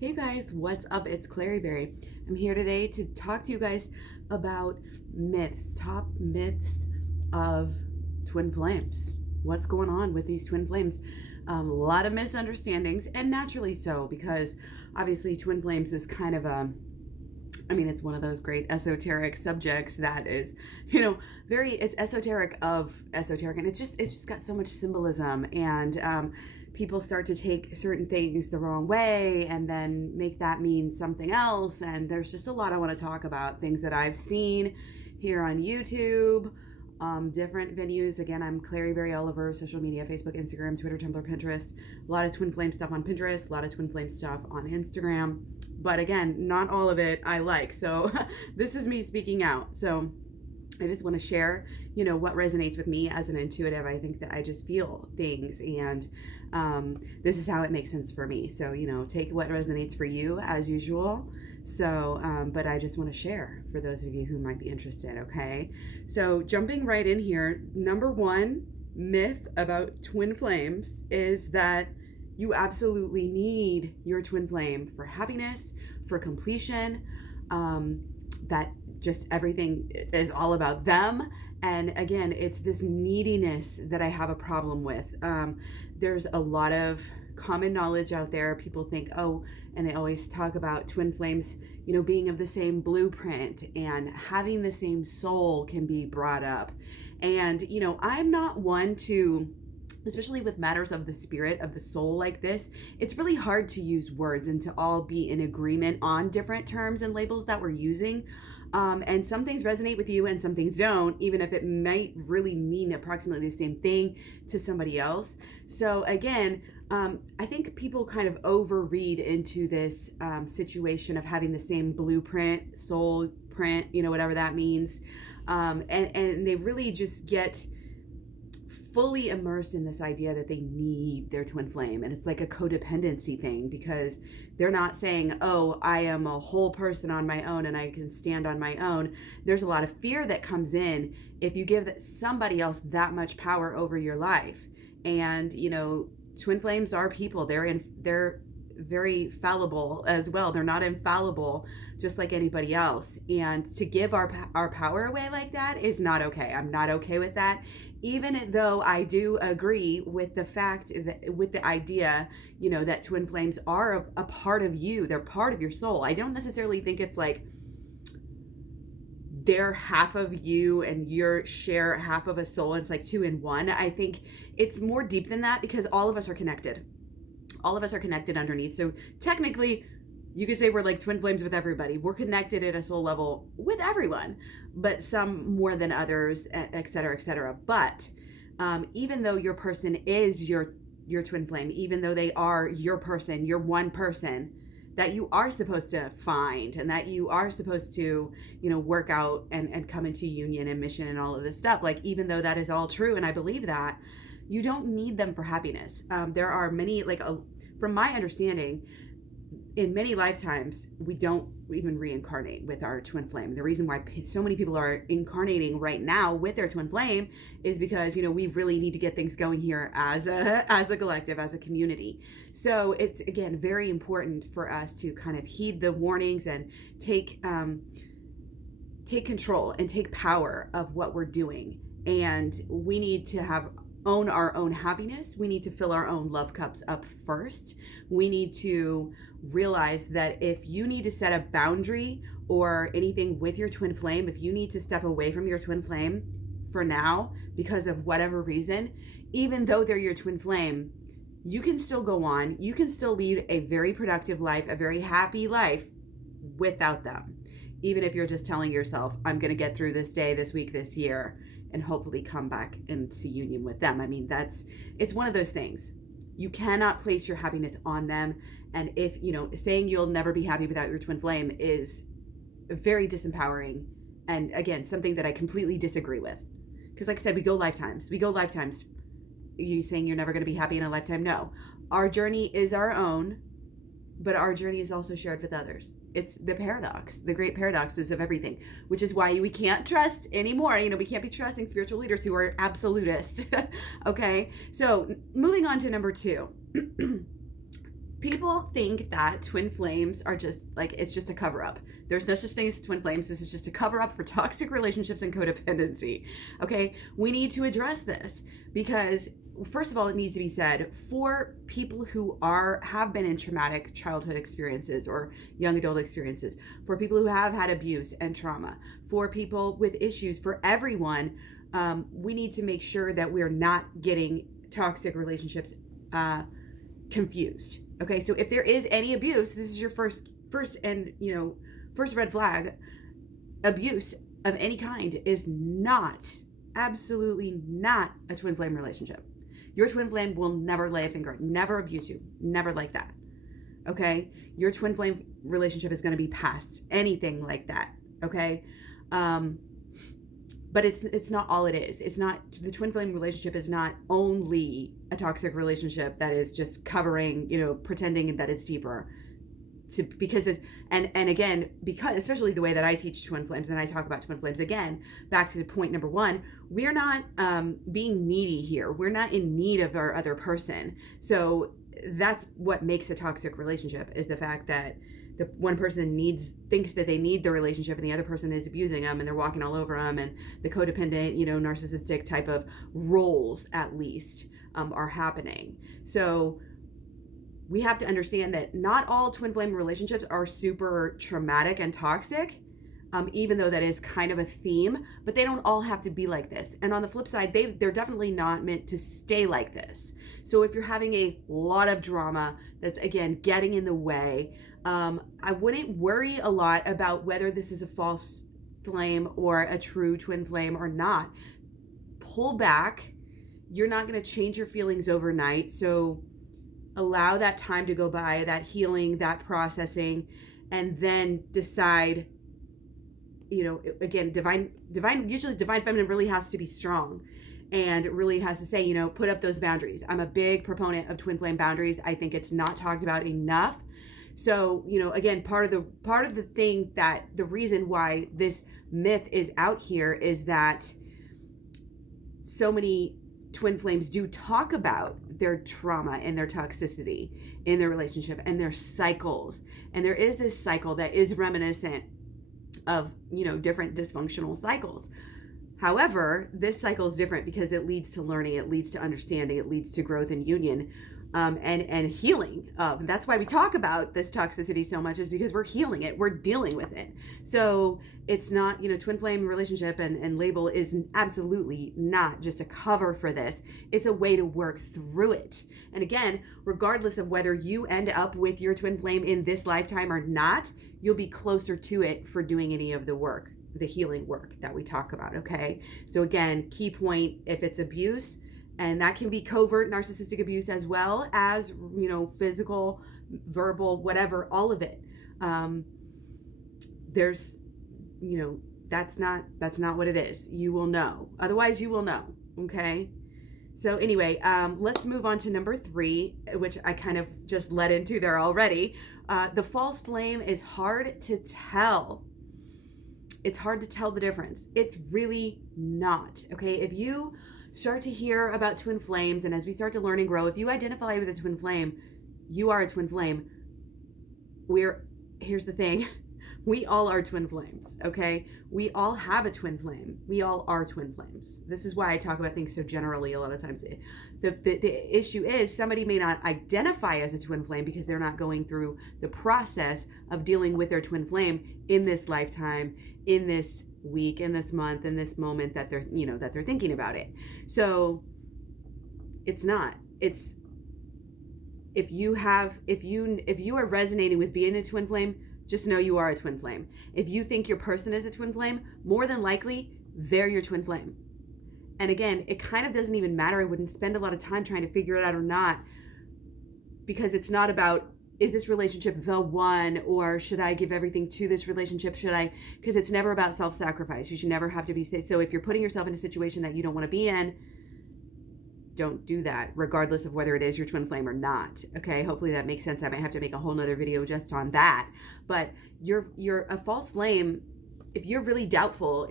Hey guys, what's up? It's KlaireeBerry. I'm here today to talk to you guys about myths, top myths of twin flames. What's going on with these twin flames? A lot of misunderstandings, and naturally so, because obviously twin flames is kind of it's one of those great esoteric subjects that is, it's esoteric of esoteric, and it's just got so much symbolism, and people start to take certain things the wrong way and then make that mean something else. And there's just a lot I want to talk about, things that I've seen here on YouTube, different venues. Again, I'm KlaireeBerry all over social media, Facebook, Instagram, Twitter, Tumblr, Pinterest. A lot of twin flame stuff on Pinterest, a lot of twin flame stuff on Instagram. But again, not all of it I like. So this is me speaking out. So I just want to share, what resonates with me as an intuitive. I think that I just feel things, and this is how it makes sense for me. So, take what resonates for you as usual. So, but I just want to share for those of you who might be interested, okay? So jumping right in here, number one myth about twin flames is that you absolutely need your twin flame for happiness, for completion, that just everything is all about them. And again, it's this neediness that I have a problem with. There's a lot of common knowledge out there. People think, and they always talk about twin flames, being of the same blueprint and having the same soul can be brought up. And, I'm not one to, especially with matters of the spirit, of the soul like this, it's really hard to use words and to all be in agreement on different terms and labels that we're using. And some things resonate with you and some things don't, even if it might really mean approximately the same thing to somebody else. So again, I think people kind of overread into this situation of having the same blueprint, soul print, whatever that means. And they really just get fully immersed in this idea that they need their twin flame. And it's like a codependency thing, because they're not saying, I am a whole person on my own and I can stand on my own. There's a lot of fear that comes in if you give somebody else that much power over your life. And, twin flames are people. They're very fallible as well. They're not infallible, just like anybody else. And to give our power away like that is not okay. I'm not okay with that, even though I do agree with the fact that, with the idea, that twin flames are a part of you. They're part of your soul. I don't necessarily think it's like they're half of you and you share half of a soul. It's like two in one. I think it's more deep than that, because all of us are connected. All of us are connected underneath. So technically, you could say we're like twin flames with everybody. We're connected at a soul level with everyone, but some more than others, et cetera, et cetera. But even though your person is your twin flame, even though they are your person, your one person that you are supposed to find and that you are supposed to, work out and come into union and mission and all of this stuff, like, even though that is all true, and I believe that, you don't need them for happiness. There are many, from my understanding, in many lifetimes, we don't even reincarnate with our twin flame. The reason why so many people are incarnating right now with their twin flame is because, we really need to get things going here as a collective, as a community. So it's, again, very important for us to kind of heed the warnings and take control and take power of what we're doing. And we need to own our own happiness. We need to fill our own love cups up first. We need to realize that if you need to set a boundary or anything with your twin flame, if you need to step away from your twin flame for now because of whatever reason, even though they're your twin flame, you can still go on. You can still lead a very productive life, a very happy life without them. Even if you're just telling yourself, I'm going to get through this day, this week, this year, and hopefully come back into union with them. I mean, it's one of those things. You cannot place your happiness on them. And if, saying you'll never be happy without your twin flame is very disempowering. And again, something that I completely disagree with. Because like I said, we go lifetimes. You saying you're never going to be happy in a lifetime? No. Our journey is our own, but our journey is also shared with others. It's the paradox, the great paradoxes of everything, which is why we can't trust anymore. We can't be trusting spiritual leaders who are absolutist. Okay. So moving on to number 2, people think that twin flames are just like, it's just a cover up. There's no such thing as twin flames. This is just a cover up for toxic relationships and codependency. Okay. We need to address this because, first of all, it needs to be said for people who have been in traumatic childhood experiences or young adult experiences, for people who have had abuse and trauma, for people with issues, for everyone, we need to make sure that we're not getting toxic relationships confused. Okay, so if there is any abuse, this is your first red flag. Abuse of any kind is not, absolutely not a twin flame relationship. Your twin flame will never lay a finger, never abuse you, never like that. Okay, your twin flame relationship is going to be past anything like that. Okay, but it's not all it is. It's not, the twin flame relationship is not only a toxic relationship that is just covering, pretending that it's deeper. Because especially the way that I teach twin flames and I talk about twin flames, again, back to point number one, we're not being needy here. We're not in need of our other person. So that's what makes a toxic relationship, is the fact that the one person thinks that they need the relationship and the other person is abusing them and they're walking all over them, and the codependent, narcissistic type of roles at least are happening. So we have to understand that not all twin flame relationships are super traumatic and toxic, even though that is kind of a theme, but they don't all have to be like this. And on the flip side, they're definitely not meant to stay like this. So if you're having a lot of drama that's, again, getting in the way, I wouldn't worry a lot about whether this is a false flame or a true twin flame or not. Pull back. You're not going to change your feelings overnight. So allow that time to go by, that healing, that processing, and then decide, again, usually divine feminine really has to be strong and really has to say, put up those boundaries. I'm a big proponent of twin flame boundaries. I think it's not talked about enough. So, again, part of the thing that the reason why this myth is out here is that so many twin flames do talk about their trauma and their toxicity in their relationship and their cycles. And there is this cycle that is reminiscent of, different dysfunctional cycles. However, this cycle is different because it leads to learning, it leads to understanding, it leads to growth and union, and healing. That's why we talk about this toxicity so much, is because we're healing it, we're dealing with it. So it's not, twin flame relationship and label is absolutely not just a cover for this. It's a way to work through it. And again, regardless of whether you end up with your twin flame in this lifetime or not, you'll be closer to it for doing any of the work, the healing work that we talk about. Okay. So again, key point, if it's abuse, and that can be covert narcissistic abuse as well as, physical, verbal, whatever, all of it. There's, that's not what it is. You will know. Otherwise, you will know. Okay. So anyway, let's move on to number 3, which I kind of just led into there already. The false flame is hard to tell. It's hard to tell the difference. It's really not. Okay. If you start to hear about twin flames, and as we start to learn and grow, if you identify with a twin flame, you are a twin flame. Here's the thing. We all are twin flames, okay? We all have a twin flame. We all are twin flames. This is why I talk about things so generally a lot of times. The issue is somebody may not identify as a twin flame because they're not going through the process of dealing with their twin flame in this lifetime, in this week, in this month, in this moment that they're thinking about it. So it's not. It's if you are resonating with being a twin flame, just know you are a twin flame. If you think your person is a twin flame, more than likely they're your twin flame. And again, it kind of doesn't even matter. I wouldn't spend a lot of time trying to figure it out or not, because it's not about, is this relationship the one, or should I give everything to this relationship? Because it's never about self-sacrifice. You should never have to be, so if you're putting yourself in a situation that you don't want to be in, don't do that, regardless of whether it is your twin flame or not. Okay, hopefully that makes sense. I might have to make a whole nother video just on that. But you're a false flame if you're really doubtful.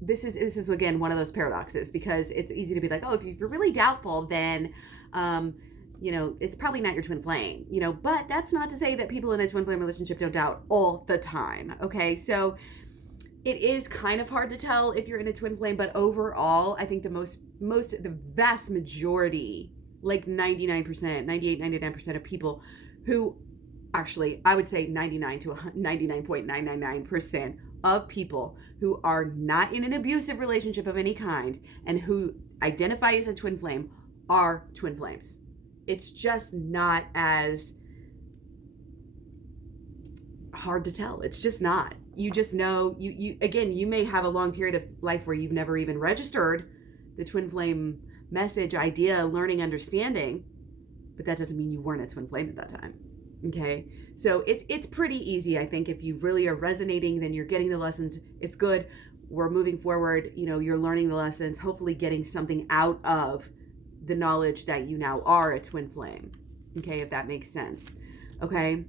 This is again one of those paradoxes, because it's easy to be like, oh, if you're really doubtful, then it's probably not your twin flame, but that's not to say that people in a twin flame relationship don't doubt all the time. Okay. So it is kind of hard to tell if you're in a twin flame, but overall, I think the vast majority, like 99%, 98, 99% of people who actually, I would say 99 to 99.999% of people who are not in an abusive relationship of any kind and who identify as a twin flame are twin flames. It's just not as hard to tell. It's just not. You just know, you may have a long period of life where you've never even registered the twin flame message, idea, learning, understanding, but that doesn't mean you weren't a twin flame at that time. Okay. So it's pretty easy. I think if you really are resonating, then you're getting the lessons. It's good. We're moving forward. You're learning the lessons, hopefully getting something out of the knowledge that you now are a twin flame. Okay. If that makes sense. Okay.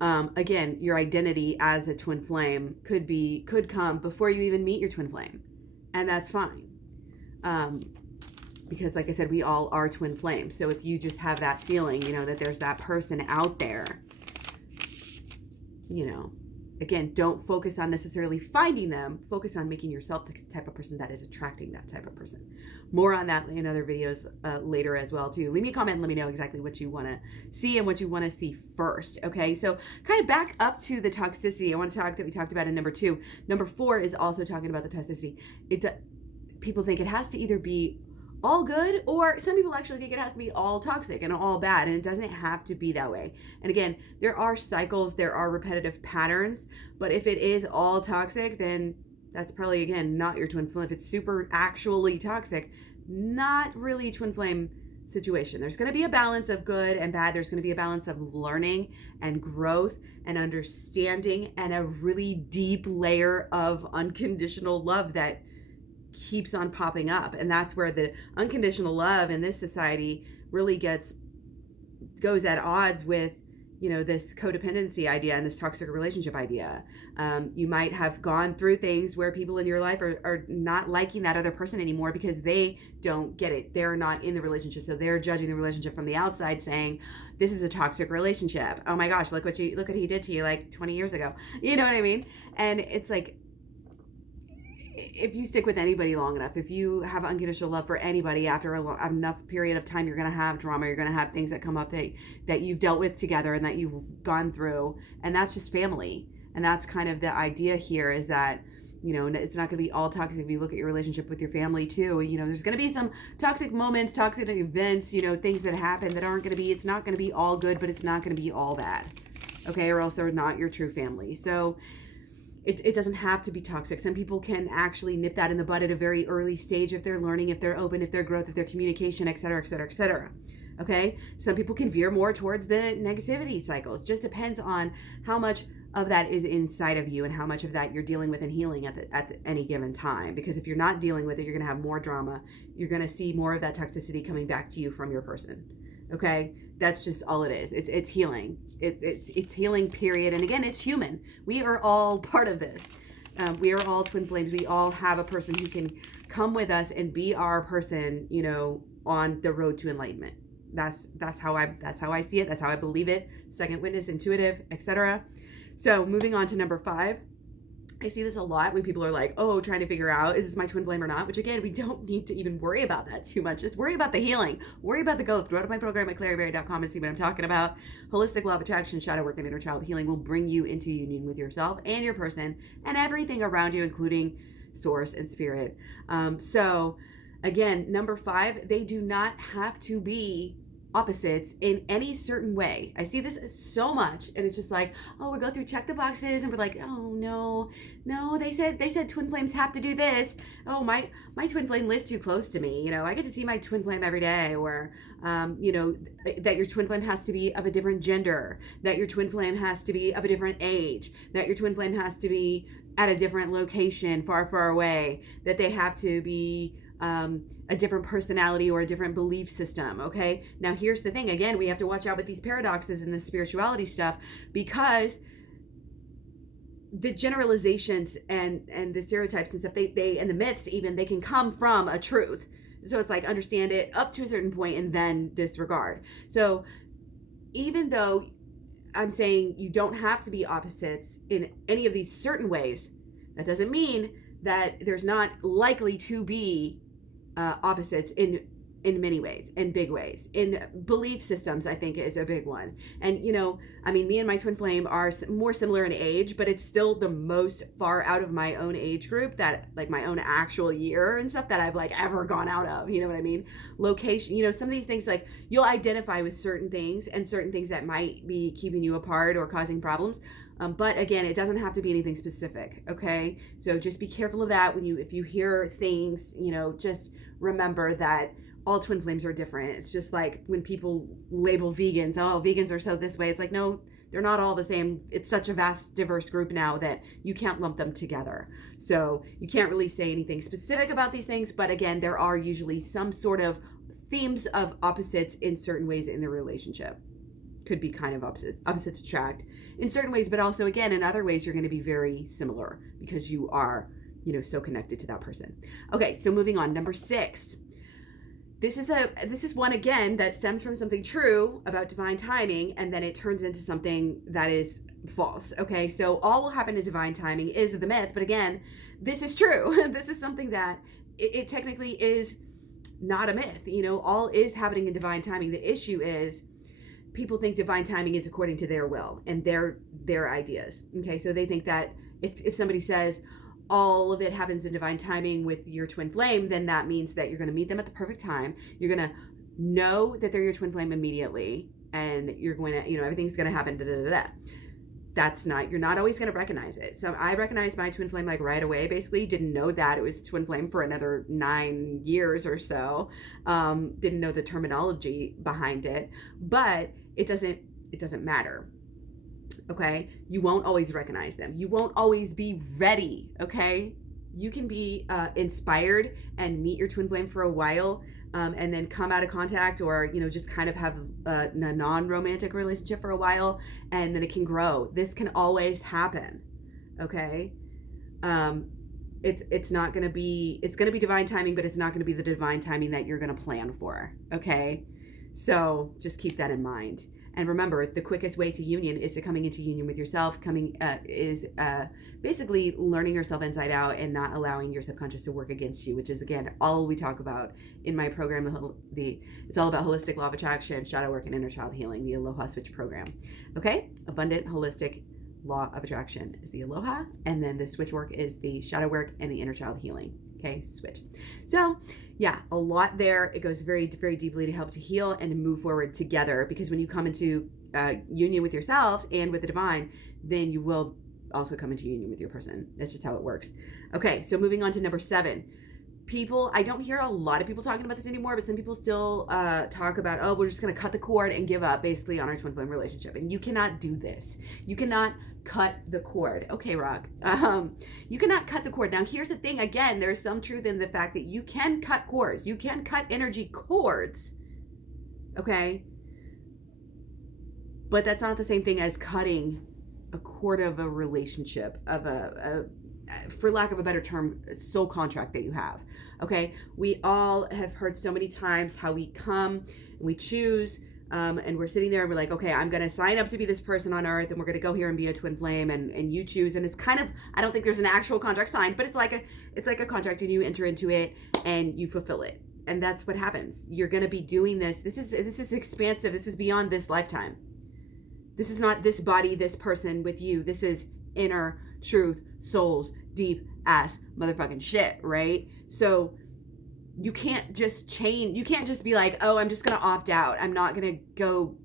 Again, your identity as a twin flame could come before you even meet your twin flame, and that's fine. Because like I said, we all are twin flames. So if you just have that feeling, that there's that person out there, again, don't focus on necessarily finding them. Focus on making yourself the type of person that is attracting that type of person. More on that in other videos later as well too. Leave me a comment and let me know exactly what you want to see and what you want to see first. Okay, so kind of back up to the toxicity. I want to talk that we talked about in number 2. Number 4 is also talking about the toxicity. People think it has to either be all good, or some people actually think it has to be all toxic and all bad, and it doesn't have to be that way. And again, there are cycles, there are repetitive patterns, but if it is all toxic, then that's probably, again, not your twin flame. If it's super actually toxic, not really a twin flame situation. There's going to be a balance of good and bad. There's going to be a balance of learning and growth and understanding and a really deep layer of unconditional love that keeps on popping up. And that's where the unconditional love in this society really goes at odds with this codependency idea and this toxic relationship idea. You might have gone through things where people in your life are not liking that other person anymore because they don't get it. They're not in the relationship, so they're judging the relationship from the outside, saying this is a toxic relationship. Oh my gosh, look what he did to you like 20 years ago. You know what I mean? And it's like, if you stick with anybody long enough, if you have unconditional love for anybody after enough period of time, you're going to have drama. You're going to have things that come up that you've dealt with together and that you've gone through. And that's just family. And that's kind of the idea here, is that, it's not going to be all toxic. If you look at your relationship with your family too, there's going to be some toxic moments, toxic events, things that happen that aren't going to be, it's not going to be all good, but it's not going to be all bad. Okay. Or else they're not your true family. So it doesn't have to be toxic. Some people can actually nip that in the bud at a very early stage if they're learning, if they're open, if their growth, if their communication, et cetera, et cetera, et cetera. Okay? Some people can veer more towards the negativity cycles. Just depends on how much of that is inside of you and how much of that you're dealing with and healing at any given time. Because if you're not dealing with it, you're going to have more drama. You're going to see more of that toxicity coming back to you from your person. Okay? That's just all it is. It's healing. It's healing, period. And again, it's human. We are all part of this. We are all twin flames. We all have a person who can come with us and be our person, on the road to enlightenment. That's how I see it. That's how I believe it. Second witness, intuitive, etc. So moving on to number 5. I see this a lot when people are like, trying to figure out, is this my twin flame or not? Which again, we don't need to even worry about that too much. Just worry about the healing. Worry about the growth. Go to my program at KlaireeBerry.com and see what I'm talking about. Holistic law of attraction, shadow work, and inner child healing will bring you into union with yourself and your person and everything around you, including source and spirit. So again, number 5, they do not have to be opposites in any certain way. I see this so much, and it's just like, we go through check the boxes and we're like, no, they said twin flames have to do this. My twin flame lives too close to me. I get to see my twin flame every day. Or that your twin flame has to be of a different gender, that your twin flame has to be of a different age, that your twin flame has to be at a different location, far away, that they have to be a different personality or a different belief system. Okay. Now here's the thing. Again, we have to watch out with these paradoxes and the spirituality stuff, because the generalizations and the stereotypes and stuff, they and the myths even, they can come from a truth. So it's like understand it up to a certain point and then disregard. So even though I'm saying you don't have to be opposites in any of these certain ways, that doesn't mean that there's not likely to be opposites in many ways, in big ways. In belief systems, I think is a big one. And, me and my twin flame are more similar in age, but it's still the most far out of my own age group, that like my own actual year and stuff, that I've like ever gone out of, you know what I mean? Location, some of these things, like you'll identify with certain things and certain things that might be keeping you apart or causing problems. But again, it doesn't have to be anything specific. Okay. So just be careful of that if you hear things, just remember that all twin flames are different. It's just like when people label vegans, oh, vegans are so this way. It's like, no, they're not all the same. It's such a vast, diverse group now that you can't lump them together. So you can't really say anything specific about these things. But again, there are usually some sort of themes of opposites in certain ways in the relationship. Could be kind of opposites attract in certain ways, but also again, in other ways, you're going to be very similar because you are, so connected to that person. Okay. So moving on, number 6. This is one, again, that stems from something true about divine timing, and then it turns into something that is false. Okay, so all will happen in divine timing is the myth, but again, this is true. This is something that it technically is not a myth. All is happening in divine timing. The issue is people think divine timing is according to their will and their ideas. Okay, so they think that if somebody says, all of it happens in divine timing with your twin flame, then that means that you're going to meet them at the perfect time. You're going to know that they're your twin flame immediately, and you're going to, everything's going to happen. That's not, you're not always going to recognize it. So I recognized my twin flame like right away, basically. Didn't know that it was twin flame for another 9 years or so. Didn't know the terminology behind it, but it doesn't matter. Okay, you won't always recognize them. You won't always be ready. Okay, you can be inspired and meet your twin flame for a while, and then come out of contact, or just kind of have a non-romantic relationship for a while, and then it can grow. This can always happen. Okay, it's not gonna be. It's gonna be divine timing, but it's not gonna be the divine timing that you're gonna plan for. Okay, so just keep that in mind. And remember, the quickest way to union is to coming into union with yourself. Basically learning yourself inside out and not allowing your subconscious to work against you, which is, again, all we talk about in my program. It's all about holistic law of attraction, shadow work, and inner child healing, the AHLoA SWICH program. Okay? Abundant, holistic law of attraction is the AHLoA, and then the SWICH work is the shadow work and the inner child healing. Okay, SWICH. So, yeah, a lot there. It goes very, very deeply to help to heal and to move forward together, because when you come into union with yourself and with the divine, then you will also come into union with your person. That's just how it works. Okay, so moving on to number 7. I don't hear a lot of people talking about this anymore, but some people still talk about, oh, we're just going to cut the cord and give up basically on our twin flame relationship. And you cannot do this. You cannot cut the cord. Okay, Rock. You cannot cut the cord. Now, here's the thing. Again, there's some truth in the fact that you can cut cords. You can cut energy cords. Okay? But that's not the same thing as cutting a cord of a relationship, of for lack of a better term, soul contract that you have. Okay, we all have heard so many times how we come and we choose, and we're sitting there and we're like, okay, I'm gonna sign up to be this person on earth, and we're gonna go here and be a twin flame, and you choose. And it's kind of, I don't think there's an actual contract signed, but it's like a contract, and you enter into it and you fulfill it. And that's what happens. You're gonna be doing this. This is expansive. This is beyond this lifetime. This is not this body, this person with you. This is inner truth, souls, deep ass motherfucking shit, right? So you can't just change. You can't just be like, oh, I'm just going to opt out. I'm not going to go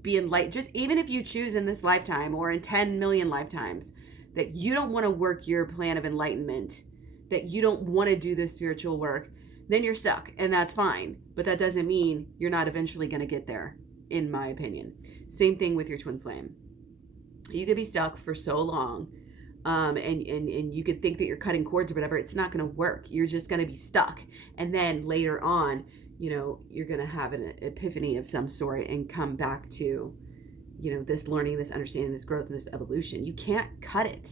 be enlightened. Just even if you choose in this lifetime or in 10 million lifetimes that you don't want to work your plan of enlightenment, that you don't want to do the spiritual work, then you're stuck, and that's fine. But that doesn't mean you're not eventually going to get there, in my opinion. Same thing with your twin flame. You could be stuck for so long, and you could think that you're cutting cords or whatever. It's not going to work. You're just going to be stuck. And then later on, you're going to have an epiphany of some sort and come back to, this learning, this understanding, this growth, and this evolution. You can't cut it.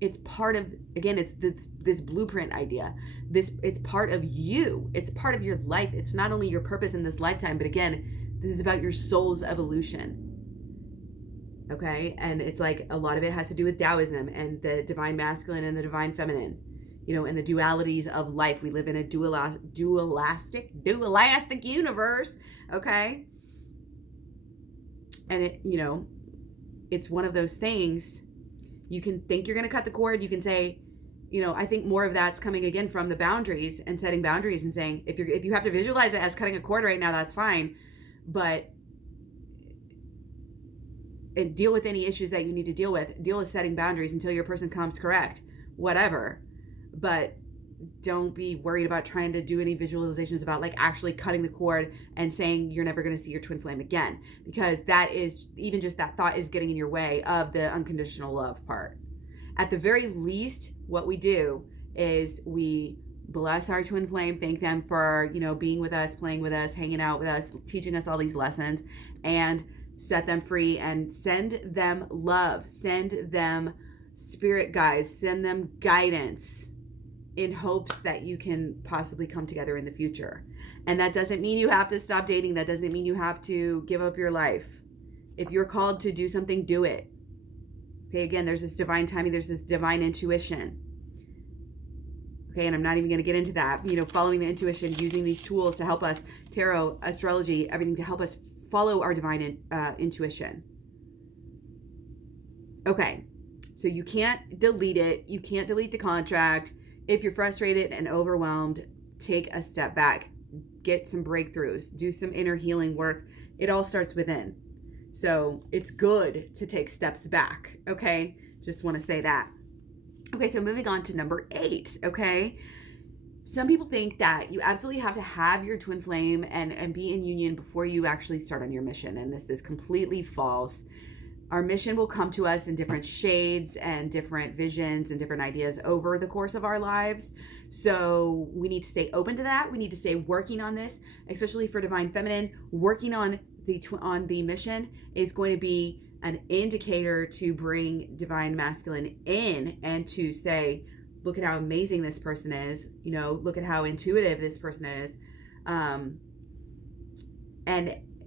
It's part of, again, it's this blueprint idea. It's part of you. It's part of your life. It's not only your purpose in this lifetime, but again, this is about your soul's evolution. Okay? And it's like a lot of it has to do with Taoism and the divine masculine and the divine feminine, and the dualities of life. We live in a dualistic universe, okay? And it's one of those things. You can think you're going to cut the cord. You can say, I think more of that's coming again from the boundaries and setting boundaries and saying, if you have to visualize it as cutting a cord right now, that's fine. But deal with any issues that you need to deal with. Deal with setting boundaries until your person comes correct, whatever. But don't be worried about trying to do any visualizations about like actually cutting the cord and saying you're never going to see your twin flame again, because that is, even just that thought is getting in your way of the unconditional love part. At the very least, what we do is we bless our twin flame, thank them for, being with us, playing with us, hanging out with us, teaching us all these lessons, and set them free and send them love, send them spirit guides, send them guidance, in hopes that you can possibly come together in the future. And that doesn't mean you have to stop dating. That doesn't mean you have to give up your life. If you're called to do something, do it. Okay, again, there's this divine timing, there's this divine intuition. Okay, and I'm not even going to get into that. Following the intuition, using these tools to help us, tarot, astrology, everything to help us follow our divine intuition. Okay, so you can't delete it. You can't delete the contract. If you're frustrated and overwhelmed, take a step back, get some breakthroughs, do some inner healing work. It all starts within. So it's good to take steps back. Okay. Just want to say that. Okay. So moving on to number 8. Okay. Some people think that you absolutely have to have your twin flame and be in union before you actually start on your mission. And this is completely false. Our mission will come to us in different shades and different visions and different ideas over the course of our lives. So we need to stay open to that. We need to stay working on this, especially for divine feminine. Working on the mission is going to be an indicator to bring divine masculine in and to say, look at how amazing this person is. Look at how intuitive this person is. And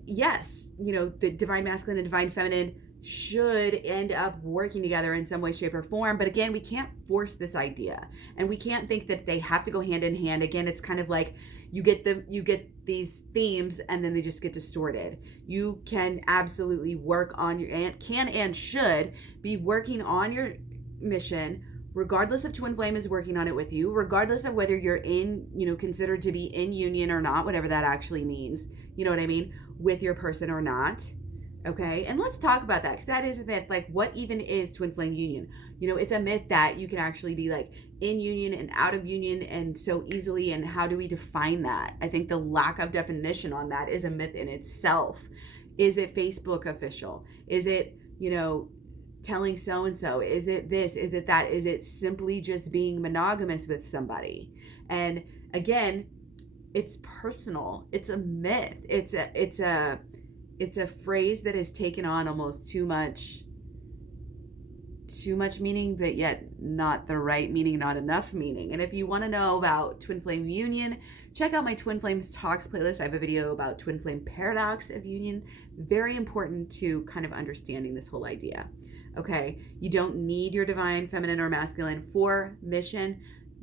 yes, the divine masculine and divine feminine should end up working together in some way, shape, or form. But again, we can't force this idea, and we can't think that they have to go hand in hand. Again, it's kind of like you get these themes and then they just get distorted. You can absolutely work on and should be working on your mission, regardless if twin flame is working on it with you, regardless of whether you're considered to be in union or not, whatever that actually means, you know what I mean, with your person or not. Okay, and let's talk about that, because that is a myth. Like, what even is twin flame union? It's a myth that you can actually be like in union and out of union and so easily. And how do we define that? I think the lack of definition on that is a myth in itself. Is it Facebook official? Is it, telling so-and-so? Is it this? Is it that? Is it simply just being monogamous with somebody? And again, it's personal. It's a myth. It's a phrase that has taken on almost too much meaning, but yet not the right meaning, not enough meaning. And if you want to know about twin flame union, check out my Twin Flames Talks playlist. I have a video about twin flame paradox of union. Very important to kind of understanding this whole idea. Okay, you don't need your divine feminine or masculine for mission.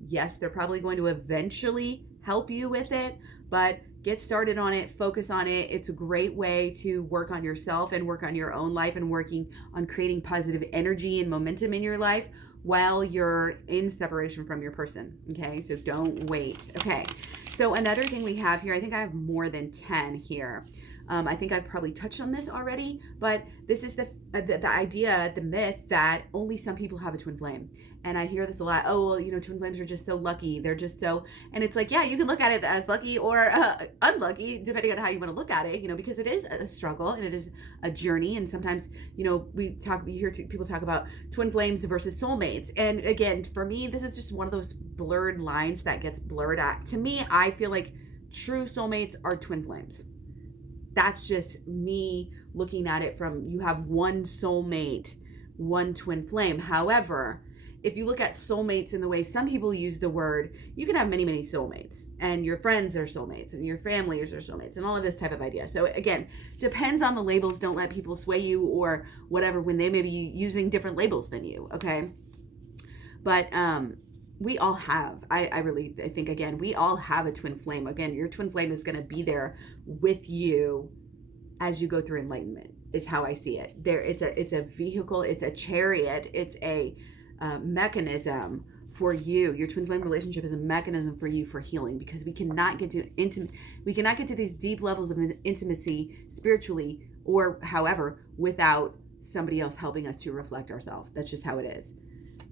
Yes, they're probably going to eventually help you with it, but get started on it, focus on it. It's a great way to work on yourself and work on your own life and working on creating positive energy and momentum in your life while you're in separation from your person. Okay, so don't wait. Okay, so another thing we have here, I think I have more than 10 here. I think I've probably touched on this already, but this is the idea, the myth that only some people have a twin flame. And I hear this a lot. Oh, well, twin flames are just so lucky. They're just so, and it's like, yeah, you can look at it as lucky or unlucky, depending on how you want to look at it, because it is a struggle and it is a journey. And sometimes, we hear people talk about twin flames versus soulmates. And again, for me, this is just one of those blurred lines that gets blurred at. To me, I feel like true soulmates are twin flames. That's just me looking at it from, you have one soulmate, one twin flame. However, if you look at soulmates in the way some people use the word, you can have many, many soulmates, and your friends are soulmates, and your family is their soulmates, and all of this type of idea. So again, depends on the labels. Don't let people sway you or whatever when they may be using different labels than you, okay? But we all have, I think, again, we all have a twin flame. Again, your twin flame is going to be there with you as you go through enlightenment, is how I see it. It's a vehicle, it's a chariot, it's a mechanism for you. Your twin flame relationship is a mechanism for you for healing, because we cannot get to these deep levels of intimacy spiritually or however without somebody else helping us to reflect ourselves. That's just how it is.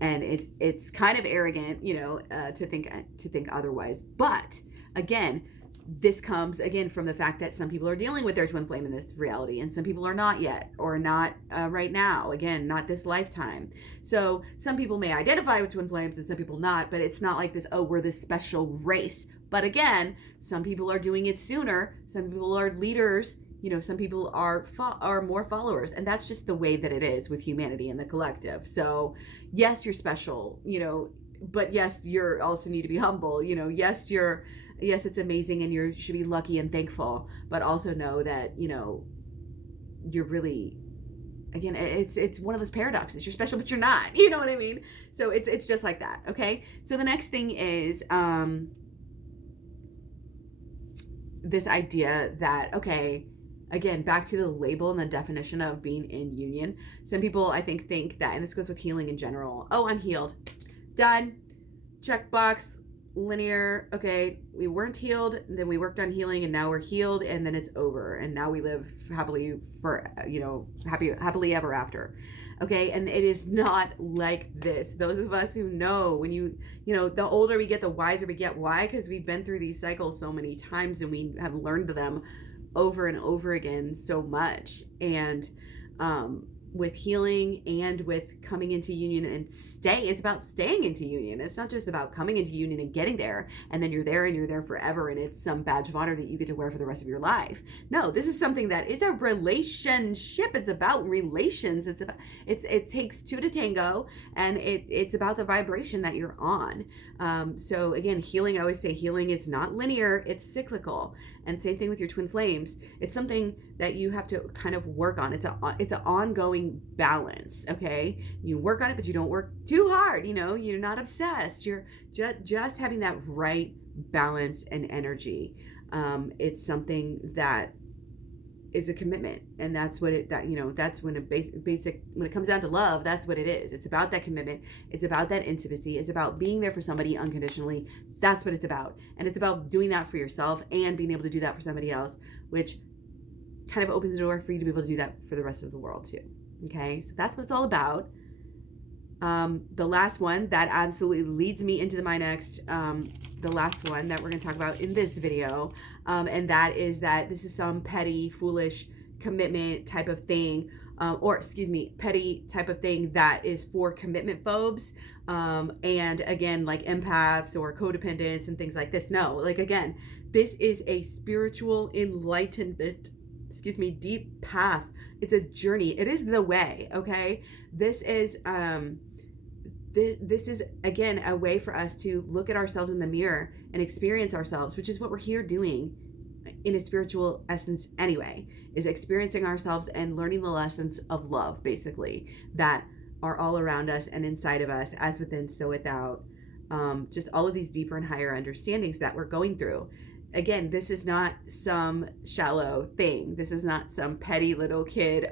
And it's kind of arrogant, to think otherwise. But again, this comes again from the fact that some people are dealing with their twin flame in this reality, and some people are not yet, or not right now. Again, not this lifetime. So some people may identify with twin flames and some people not, but it's not like this, oh, we're this special race. But again, some people are doing it sooner. Some people are leaders. Some people are more followers, and that's just the way that it is with humanity and the collective. So yes, you're special, but yes, you're also need to be humble. Yes, it's amazing, and you should be lucky and thankful, but also know that, you're really, again, it's one of those paradoxes. You're special, but you're not, you know what I mean? So it's just like that. Okay. So the next thing is, this idea that, okay, again, back to the label and the definition of being in union. Some people, I think that, and this goes with healing in general. Oh, I'm healed. Done. Checkbox. Linear. Okay, we weren't healed, then we worked on healing, and now we're healed, and then it's over, and now we live happily happily ever after. Okay, and it is not like this. Those of us who know, when the older we get, the wiser we get. Why? Because we've been through these cycles so many times, and we have learned them over and over again so much. And with healing and with coming into union and it's about staying into union. It's not just about coming into union and getting there and then you're there forever and it's some badge of honor that you get to wear for the rest of your life. No, this is something that it's a relationship. It's about relations. It takes two to tango, and it's about the vibration that you're on. So again, healing, I always say healing is not linear, it's cyclical. And same thing with your twin flames. It's something that you have to kind of work on. It's an ongoing balance, okay? You work on it, but you don't work too hard, you're not obsessed. You're just having that right balance and energy. It's something that is a commitment, and that's what that's when when it comes down to love, that's what it is. It's about that commitment. It's about that intimacy. It's about being there for somebody unconditionally. That's what it's about. And it's about doing that for yourself and being able to do that for somebody else, which kind of opens the door for you to be able to do that for the rest of the world too. Okay, so that's what it's all about. The last one that absolutely leads me into my next, the last one that we're going to talk about in this video, and that is that this is some petty, foolish commitment type of thing, petty type of thing that is for commitment phobes, and again, like empaths or codependents and things like this. No, like again, this is a spiritual enlightenment, deep path. It's a journey. It is the way, okay? This is this is again a way for us to look at ourselves in the mirror and experience ourselves, which is what we're here doing in a spiritual essence anyway, is experiencing ourselves and learning the lessons of love, basically, that are all around us and inside of us, as within, so without. Just all of these deeper and higher understandings that we're going through. Again, this is not some shallow thing. This is not some petty little kid,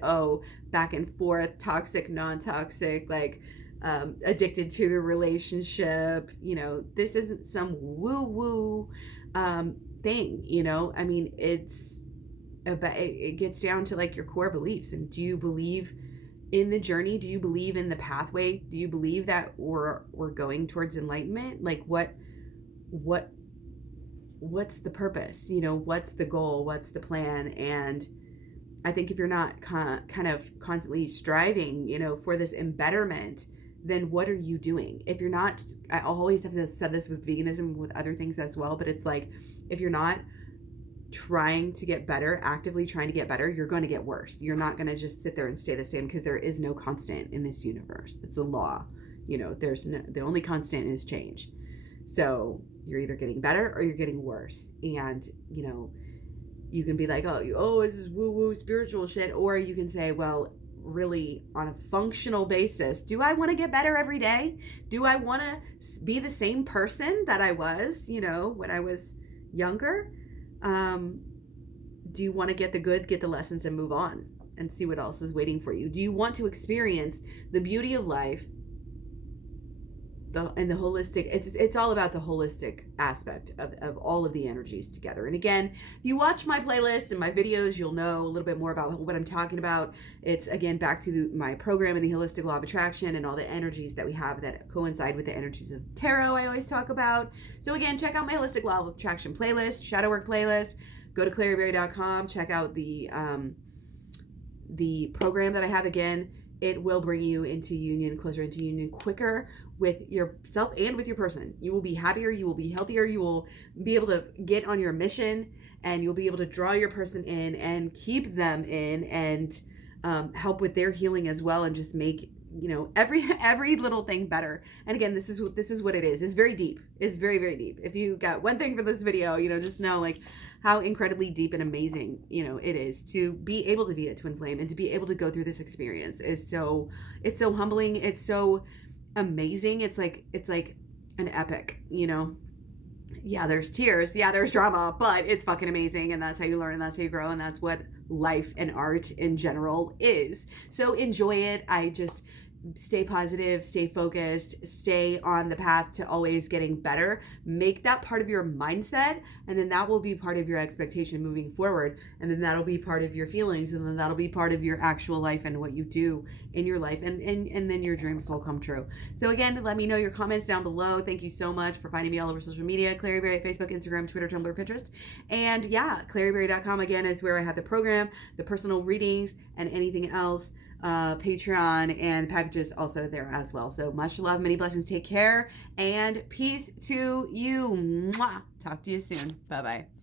back and forth, toxic, non-toxic, like addicted to the relationship. This isn't some woo-woo thing, I mean, it's about, it gets down to like your core beliefs. And do you believe in the journey? Do you believe in the pathway? Do you believe that we're going towards enlightenment? Like what's the purpose? What's the goal? What's the plan? And I think if you're not kind of constantly striving, for this embetterment, then what are you doing? If you're not, I always have to said this with veganism, with other things as well, but it's like, if you're not trying to get better, actively trying to get better, you're going to get worse. You're not going to just sit there and stay the same, because there is no constant in this universe. It's a law. the only constant is change. So you're either getting better or you're getting worse. And, you can be like, oh, this is woo-woo spiritual shit. Or you can say, well, really on a functional basis, do I want to get better every day? Do I want to be the same person that I was, when I was younger? Do you want to get the good, get the lessons, and move on and see what else is waiting for you? Do you want to experience the beauty of life and the holistic? It's all about the holistic aspect of all of the energies together. And again, if you watch my playlist and my videos, you'll know a little bit more about what I'm talking about. It's, again, back to my program and the holistic law of attraction and all the energies that we have that coincide with the energies of tarot I always talk about. So again, check out my holistic law of attraction playlist, shadow work playlist. Go to KlaireeBerry.com, check out the program that I have. Again, it will bring you closer into union quicker with yourself and with your person. You will be happier, you will be healthier, you will be able to get on your mission, and you'll be able to draw your person in and keep them in, and help with their healing as well, and just make every little thing better. And again, this is what it is. It's very deep. It's very, very deep. If you got one thing for this video, just know how incredibly deep and amazing, it is to be able to be a twin flame and to be able to go through this experience. It's so humbling. It's so amazing. It's like an epic, Yeah, there's tears. Yeah, there's drama, but it's fucking amazing. And that's how you learn, and that's how you grow. And that's what life and art in general is. So enjoy it. I just stay positive, stay focused, stay on the path to always getting better. Make that part of your mindset, and then that will be part of your expectation moving forward. And then that'll be part of your feelings, and then that'll be part of your actual life and what you do in your life, and then your dreams will come true. So again, let me know your comments down below. Thank you so much for finding me all over social media. KlaireeBerry, Facebook, Instagram, Twitter, Tumblr, Pinterest. And yeah, KlaireeBerry.com again is where I have the program, the personal readings, and anything else. Patreon and packages also there as well. So much love, many blessings. Take care, and peace to you. Mwah. Talk to you soon. Bye-bye.